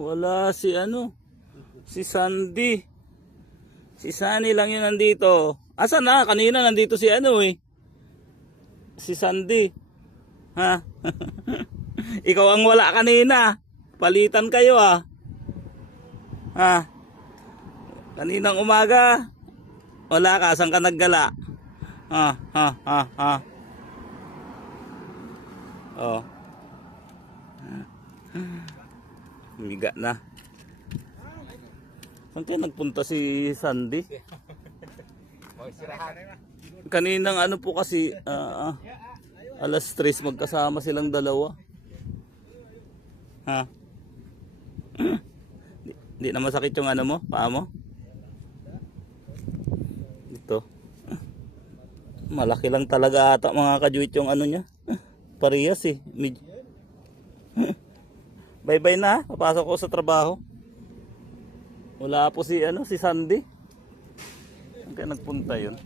Wala si ano, si Sandy. Si Sunny lang yun nandito. Asan na? Kanina nandito si ano eh. Si Sandy. Ha? Ikaw ang wala kanina. Palitan kayo ah. Ha? Kaninang umaga. Wala ka. Saan ka naggala? Ha? Ha? Ha? Ha? Oh. Miga na. Saan kaya nagpunta si Sandy? Kaninang ano po kasi alas 3 magkasama silang dalawa. Ha? Hindi na masakit yung ano mo? Paa mo? Ito. Malaki lang talaga ata mga kajuit yung ano niya. Parehas eh. Bye-bye na. Papasok ko sa trabaho. Wala po si ano, si Sandy. Saan kaya nagpunta yun?